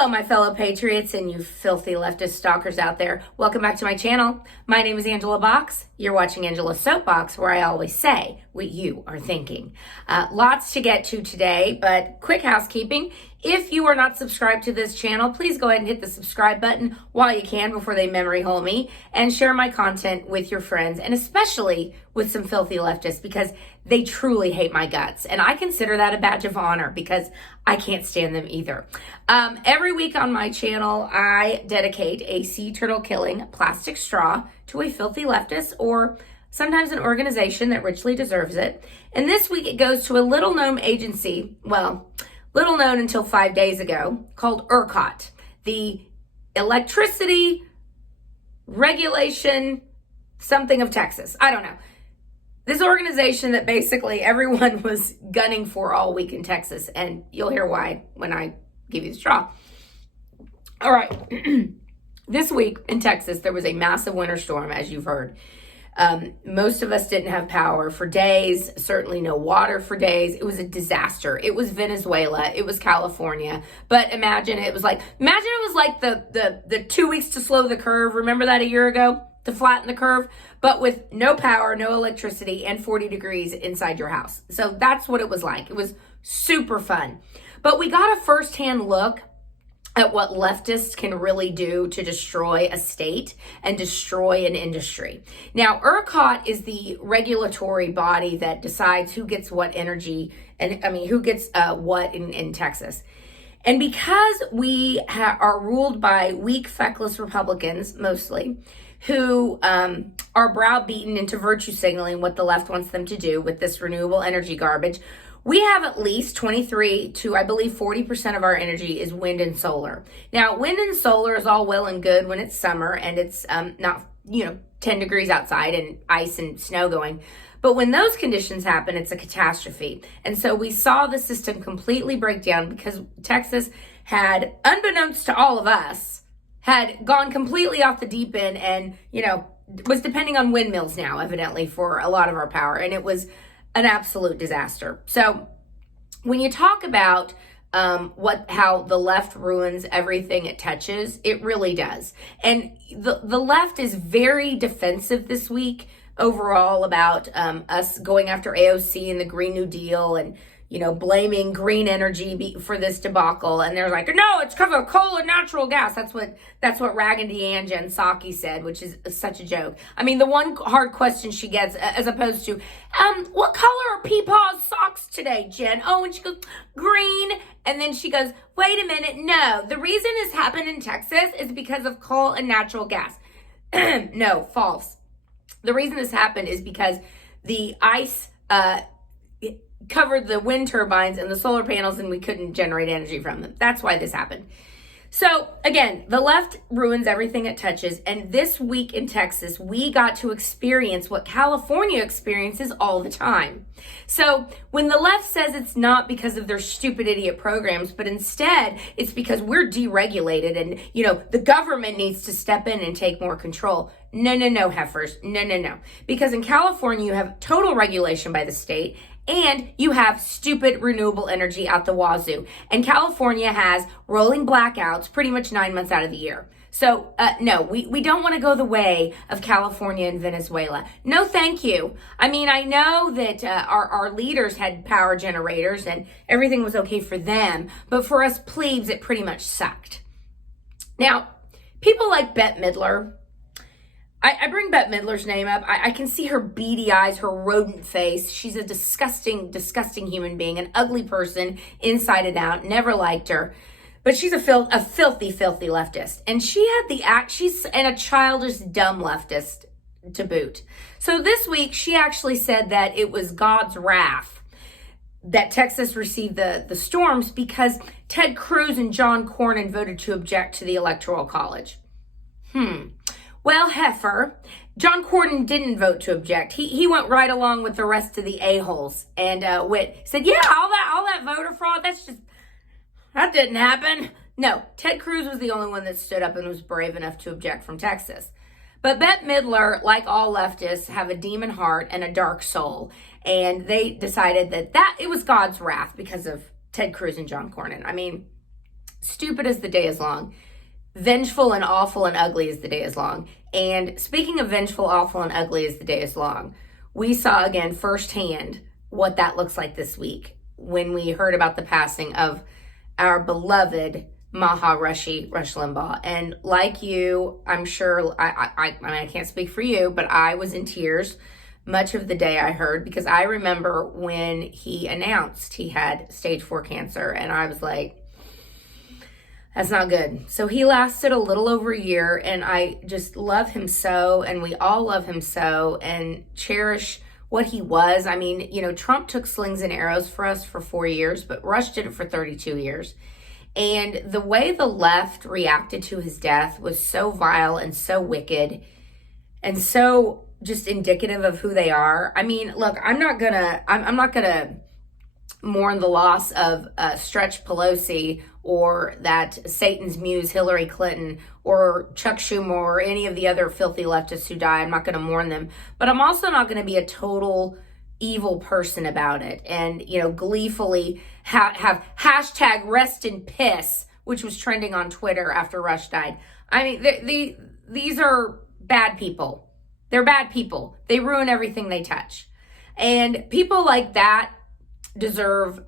Hello, my fellow patriots and you filthy leftist stalkers out there. Welcome back to my channel. My name is Angela Box. You're watching Angela's Soapbox, where I always say what you are thinking. Lots to get to today, but quick housekeeping. If you are not subscribed to this channel, please go ahead and hit the subscribe button while you can before they memory hole me, and share my content with your friends, and especially with some filthy leftists, because they truly hate my guts. And I consider that a badge of honor because I can't stand them either. Every week on my channel, I dedicate a sea turtle killing plastic straw to a filthy leftist or sometimes an organization that richly deserves it. And this week it goes to a little known agency, well, little known until 5 days ago, called ERCOT, the Electricity Regulation something of Texas. I don't know. This organization that basically everyone was gunning for all week in Texas, and you'll hear why when I give you the straw. All right. This week in Texas, there was a massive winter storm, as you've heard. Most of us didn't have power for days, certainly no water for days. It was a disaster. It was Venezuela. It was California. But imagine it was like the 2 weeks to slow the curve. Remember that a year ago? To flatten the curve, but with no power, no electricity, and 40 degrees inside your house. So that's what it was like. It was super fun. But we got a firsthand look at what leftists can really do to destroy a state and destroy an industry. Now, ERCOT is the regulatory body that decides who gets what energy, and who gets what in Texas. And because we are ruled by weak, feckless Republicans, mostly, who are browbeaten into virtue signaling what the left wants them to do with this renewable energy garbage, we have at least 23 to, I believe, 40% of our energy is wind and solar. Now, wind and solar is all well and good when it's summer and it's not, 10 degrees outside and ice and snow going. But when those conditions happen, it's a catastrophe. And so we saw the system completely break down because Texas had, unbeknownst to all of us, had gone completely off the deep end and, was depending on windmills now, evidently, for a lot of our power. And it was an absolute disaster. So when you talk about how the left ruins everything it touches, it really does. And the left is very defensive this week overall about us going after AOC and the Green New Deal and, blaming green energy for this debacle. And they're like, no, it's because of coal and natural gas. That's what Raggedy Ann Jen Psaki said, which is such a joke. The one hard question she gets, as opposed to, what color are Peepaw's socks today, Jen? Oh, and she goes, green. And then she goes, wait a minute. No, the reason this happened in Texas is because of coal and natural gas. No, false. The reason this happened is because the ice, covered the wind turbines and the solar panels and we couldn't generate energy from them. That's why this happened. So again, the left ruins everything it touches. And this week in Texas, we got to experience what California experiences all the time. So when the left says it's not because of their stupid idiot programs, but instead it's because we're deregulated and, the government needs to step in and take more control. No, heifers. No. Because in California, you have total regulation by the state and you have stupid renewable energy out the wazoo. And California has rolling blackouts pretty much 9 months out of the year. So, no, we don't want to go the way of California and Venezuela. No, thank you. I know that our leaders had power generators and everything was okay for them. But for us plebes, it pretty much sucked. Now, people like Bette Midler, I bring Bette Midler's name up. I can see her beady eyes, her rodent face. She's a disgusting, disgusting human being, an ugly person inside and out. Never liked her. But she's a filthy, filthy leftist. And she had she's a childish, dumb leftist to boot. So this week, she actually said that it was God's wrath that Texas received the storms because Ted Cruz and John Cornyn voted to object to the Electoral College. Well, heifer, John Cornyn didn't vote to object. He went right along with the rest of the a-holes and said, yeah, all that voter fraud, that didn't happen. No, Ted Cruz was the only one that stood up and was brave enough to object from Texas. But Bette Midler, like all leftists, have a demon heart and a dark soul. And they decided that it was God's wrath because of Ted Cruz and John Cornyn. stupid as the day is long. Vengeful and awful and ugly as the day is long. And speaking of vengeful, awful, and ugly as the day is long, we saw again firsthand what that looks like this week when we heard about the passing of our beloved Rush Limbaugh. And like you, I'm sure, I mean, I can't speak for you, but I was in tears much of the day I heard, because I remember when he announced he had stage 4 cancer, and I was like, that's not good. So he lasted a little over a year, and I just love him so, and we all love him so, and cherish what he was. I mean, you know, Trump took slings and arrows for us for 4 years, but Rush did it for 32 years. And the way the left reacted to his death was so vile and so wicked and so just indicative of who they are. I mean, look, I'm not gonna mourn the loss of Stretch Pelosi or that Satan's muse Hillary Clinton or Chuck Schumer or any of the other filthy leftists who died. I'm not going to mourn them, but I'm also not going to be a total evil person about it and, you know, gleefully have hashtag rest in piss, which was trending on Twitter after Rush died. I mean, these are bad people. They're bad people. They ruin everything they touch. And people like that deserve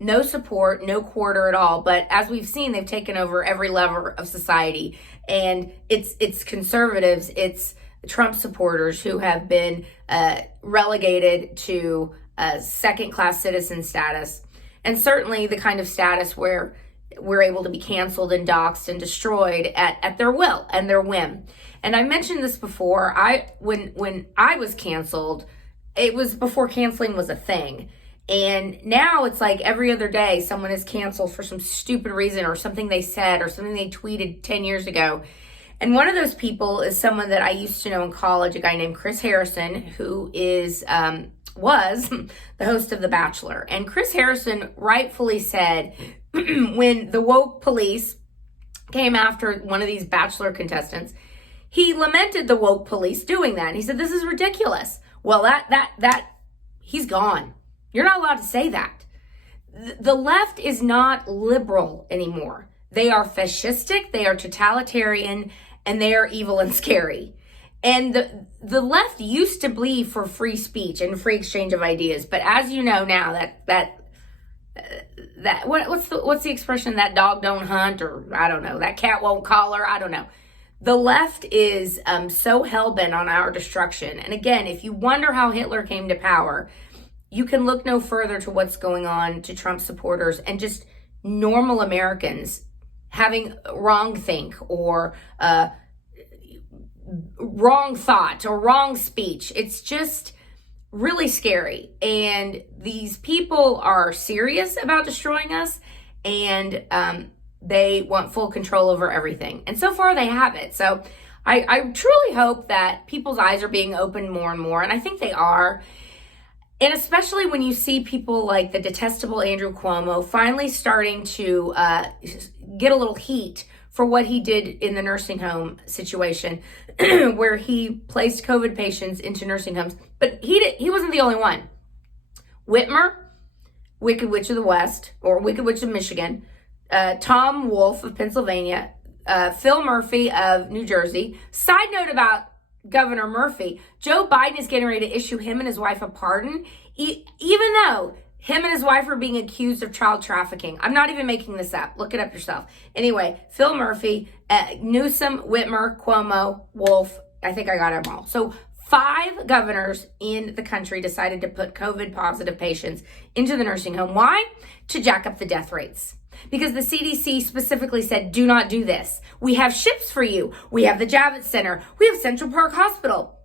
no support, no quarter at all. But as we've seen, they've taken over every level of society. And it's conservatives, it's Trump supporters who have been relegated to second-class citizen status. And certainly the kind of status where we're able to be canceled and doxxed and destroyed at their will and their whim. And I mentioned this before. When I was canceled, it was before canceling was a thing. And now it's like every other day someone is canceled for some stupid reason or something they said or something they tweeted 10 years ago. And one of those people is someone that I used to know in college, a guy named Chris Harrison, who was the host of The Bachelor. And Chris Harrison rightfully said when the woke police came after one of these Bachelor contestants, he lamented the woke police doing that. And he said, this is ridiculous. Well, that he's gone. You're not allowed to say that. The left is not liberal anymore. They are fascistic, they are totalitarian, and they are evil and scary. And the left used to be for free speech and free exchange of ideas. But as you know now, what's the expression? That dog don't hunt, or I don't know, that cat won't collar, I don't know. The left is so hell-bent on our destruction. And again, if you wonder how Hitler came to power, you can look no further to what's going on to Trump supporters and just normal Americans having wrong think or wrong thought or wrong speech. It's just really scary. And these people are serious about destroying us, and they want full control over everything. And so far they have it. So I truly hope that people's eyes are being opened more and more. And I think they are. And especially when you see people like the detestable Andrew Cuomo finally starting to get a little heat for what he did in the nursing home situation, where he placed COVID patients into nursing homes. But he wasn't the only one. Whitmer, Wicked Witch of the West, or Wicked Witch of Michigan, Tom Wolf of Pennsylvania, Phil Murphy of New Jersey. Side note about Governor Murphy, Joe Biden is getting ready to issue him and his wife a pardon, even though him and his wife are being accused of child trafficking. I'm not even making this up. Look it up yourself. Anyway, Phil Murphy, Newsom, Whitmer, Cuomo, Wolf. I think I got them all. So 5 governors in the country decided to put COVID positive patients into the nursing home. Why? To jack up the death rates. Because the CDC specifically said, do not do this. We have ships for you. We have the Javits Center. We have Central Park Hospital.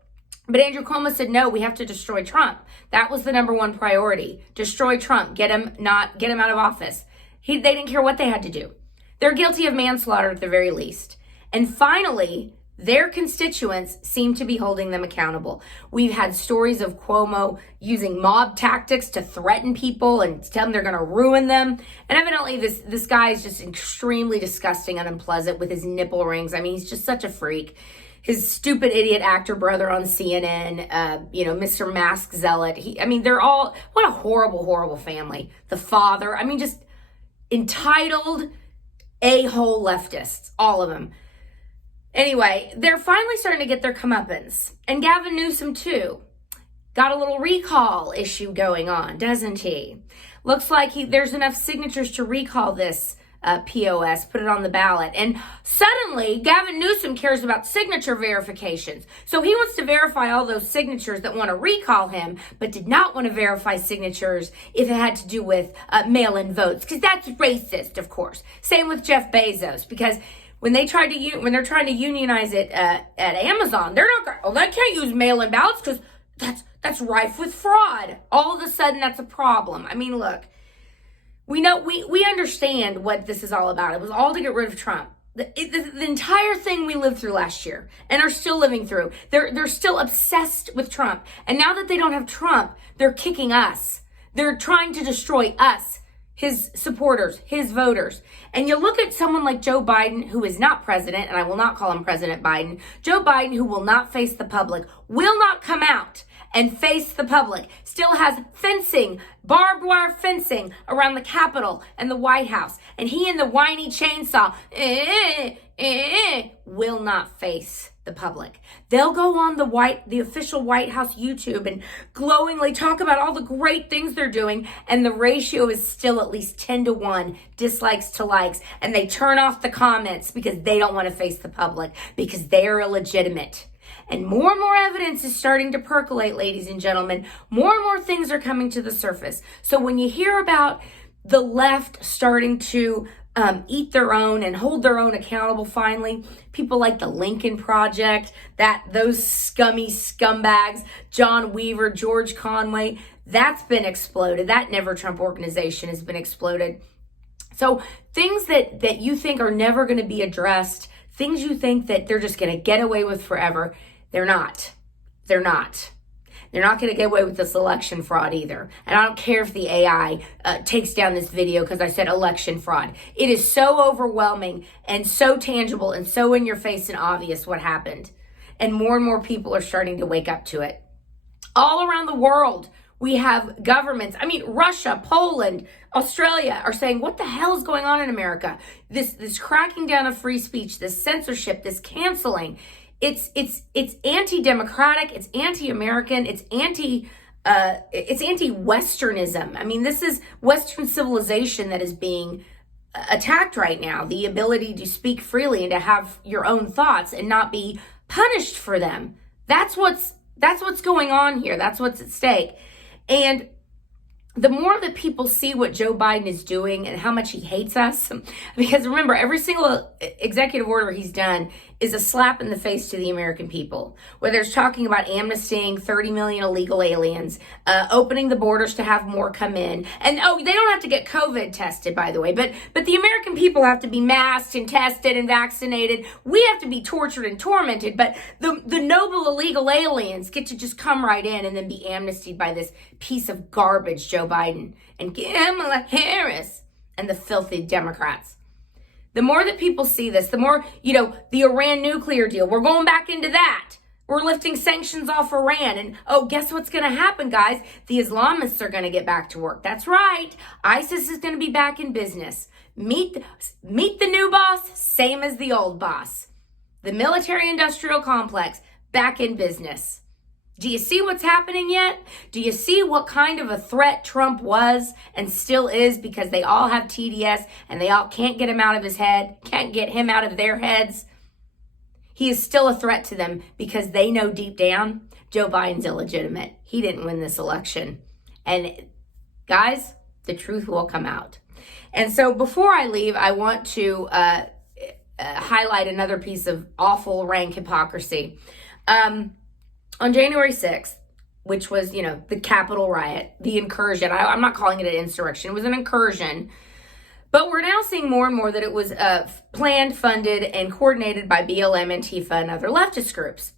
But Andrew Cuomo said, no, we have to destroy Trump. That was the number one priority. Destroy Trump. Get him out of office. They didn't care what they had to do. They're guilty of manslaughter at the very least. And finally, their constituents seem to be holding them accountable. We've had stories of Cuomo using mob tactics to threaten people and tell them they're going to ruin them. And evidently this guy is just extremely disgusting and unpleasant with his nipple rings. I mean, he's just such a freak. His stupid idiot actor brother on CNN, Mr. Mask Zealot. They're all, what a horrible, horrible family. The father, just entitled, a-hole leftists, all of them. Anyway, they're finally starting to get their comeuppance. And Gavin Newsom, too. Got a little recall issue going on, doesn't he? Looks like there's enough signatures to recall this POS, put it on the ballot. And suddenly, Gavin Newsom cares about signature verifications. So he wants to verify all those signatures that want to recall him, but did not want to verify signatures if it had to do with mail-in votes, because that's racist, of course. Same with Jeff Bezos, because when they're trying to unionize it at Amazon, they're not going, they can't use mail-in ballots because that's rife with fraud. All of a sudden, that's a problem. I mean, look, we understand what this is all about. It was all to get rid of Trump. The entire thing we lived through last year and are still living through, they're still obsessed with Trump. And now that they don't have Trump, they're kicking us. They're trying to destroy us, his supporters, his voters. And you look at someone like Joe Biden, who is not president, and I will not call him President Biden. Joe Biden, who will not face the public, will not come out and face the public, still has fencing, barbed wire fencing around the Capitol and the White House. And he and the whiny chainsaw will not face the public. They'll go on the official White House YouTube and glowingly talk about all the great things they're doing, and the ratio is still at least 10-1 dislikes to likes, and they turn off the comments because they don't want to face the public, because they are illegitimate. And more evidence is starting to percolate, ladies and gentlemen. More and more things are coming to the surface. So when you hear about the left starting to eat their own and hold their own accountable finally, people like the Lincoln Project, those scummy scumbags, John Weaver, George Conway, that's been exploded. That Never Trump organization has been exploded. So things that you think are never going to be addressed, things you think that they're just going to get away with forever, they're not. They're not. They're not going to get away with this election fraud either. And I don't care if the AI takes down this video because I said election fraud. It is so overwhelming and so tangible and so in your face and obvious what happened. And more people are starting to wake up to it. All around the world, we have governments. I mean, Russia, Poland, Australia are saying, what the hell is going on in America? This cracking down of free speech, this censorship, this canceling. It's anti-democratic, it's anti-American, it's anti-Westernism. I mean, this is Western civilization that is being attacked right now. The ability to speak freely and to have your own thoughts and not be punished for them. That's what's going on here. That's what's at stake. And the more that people see what Joe Biden is doing and how much he hates us, because remember, every single executive order he's done is a slap in the face to the American people. Whether it's talking about amnestying 30 million illegal aliens, opening the borders to have more come in. And they don't have to get COVID tested, by the way, but the American people have to be masked and tested and vaccinated. We have to be tortured and tormented, but the noble illegal aliens get to just come right in and then be amnestied by this piece of garbage, Joe Biden and Kamala Harris and the filthy Democrats. The more that people see this, the more, the Iran nuclear deal, we're going back into that. We're lifting sanctions off Iran. And, guess what's going to happen, guys? The Islamists are going to get back to work. That's right. ISIS is going to be back in business. Meet the new boss, same as the old boss. The military-industrial complex, back in business. Do you see what's happening yet? Do you see what kind of a threat Trump was and still is, because they all have TDS and they all can't get him out of his head, can't get him out of their heads? He is still a threat to them because they know deep down Joe Biden's illegitimate. He didn't win this election. And guys, the truth will come out. And so before I leave, I want to highlight another piece of awful, rank hypocrisy. On January 6th, which was, the Capitol riot, the incursion. I'm not calling it an insurrection. It was an incursion. But we're now seeing more and more that it was planned, funded, and coordinated by BLM, Antifa, and other leftist groups.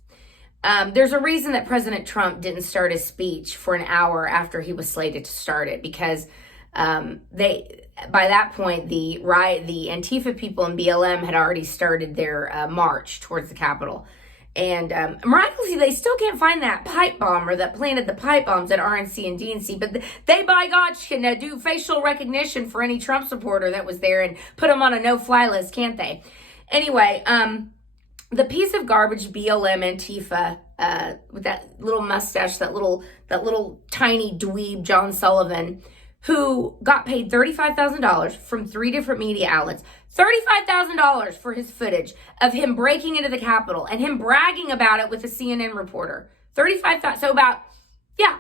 There's a reason that President Trump didn't start his speech for an hour after he was slated to start it, because by that point, the Antifa people and BLM had already started their march towards the Capitol. And miraculously, they still can't find that pipe bomber that planted the pipe bombs at RNC and DNC. But they, by God, can do facial recognition for any Trump supporter that was there and put them on a no-fly list, can't they? Anyway, the piece of garbage BLM Antifa with that little mustache, that little tiny dweeb John Sullivan, who got paid $35,000 from 3 different media outlets, $35,000 for his footage of him breaking into the Capitol and him bragging about it with a CNN reporter. $35,000, so about,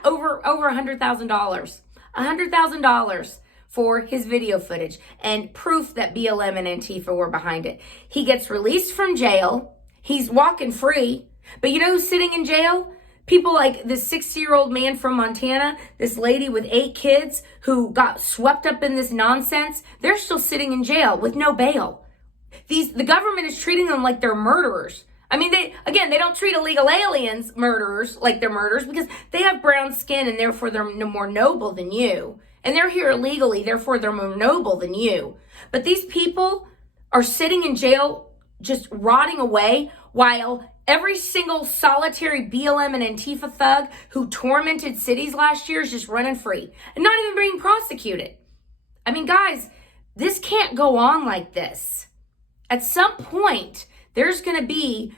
over $100,000. $100,000 for his video footage and proof that BLM and Antifa were behind it. He gets released from jail. He's walking free. But you know who's sitting in jail? People like this 60-year-old man from Montana, this lady with 8 kids who got swept up in this nonsense. They're still sitting in jail with no bail. The government is treating them like they're murderers. I mean, they don't treat illegal aliens murderers like they're murderers because they have brown skin and therefore they're more noble than you. And they're here illegally, therefore they're more noble than you. But these people are sitting in jail just rotting away while every single solitary BLM and Antifa thug who tormented cities last year is just running free and not even being prosecuted. I mean, guys, this can't go on like this. At some point, there's going to be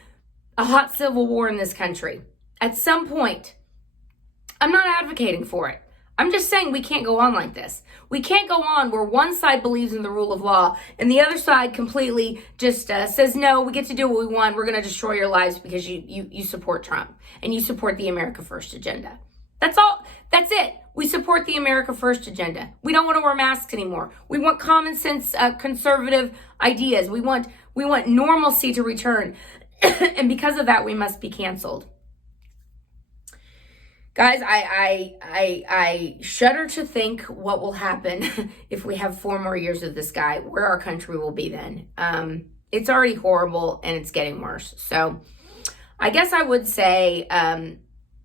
a hot civil war in this country. At some point. I'm not advocating for it. I'm just saying we can't go on like this. We can't go on where one side believes in the rule of law and the other side completely just says, no, we get to do what we want. We're going to destroy your lives because you support Trump and you support the America First agenda. That's all. That's it. We support the America First agenda. We don't want to wear masks anymore. We want common sense, conservative ideas. We want normalcy to return. And because of that, we must be canceled. Guys, I shudder to think what will happen if we have 4 more years of this guy, where our country will be then. It's already horrible and it's getting worse. So I guess I would say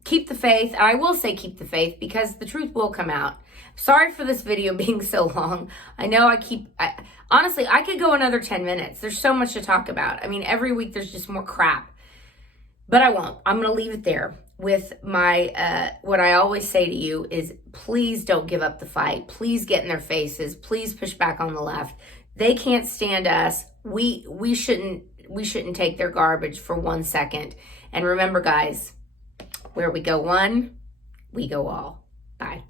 keep the faith. And I will say keep the faith because the truth will come out. Sorry for this video being so long. I know honestly, I could go another 10 minutes. There's so much to talk about. I mean, every week there's just more crap. But I won't. I'm going to leave it there with my, what I always say to you is please don't give up the fight. Please get in their faces. Please push back on the left. They can't stand us. We shouldn't take their garbage for 1 second. And remember, guys, where we go one, we go all. Bye.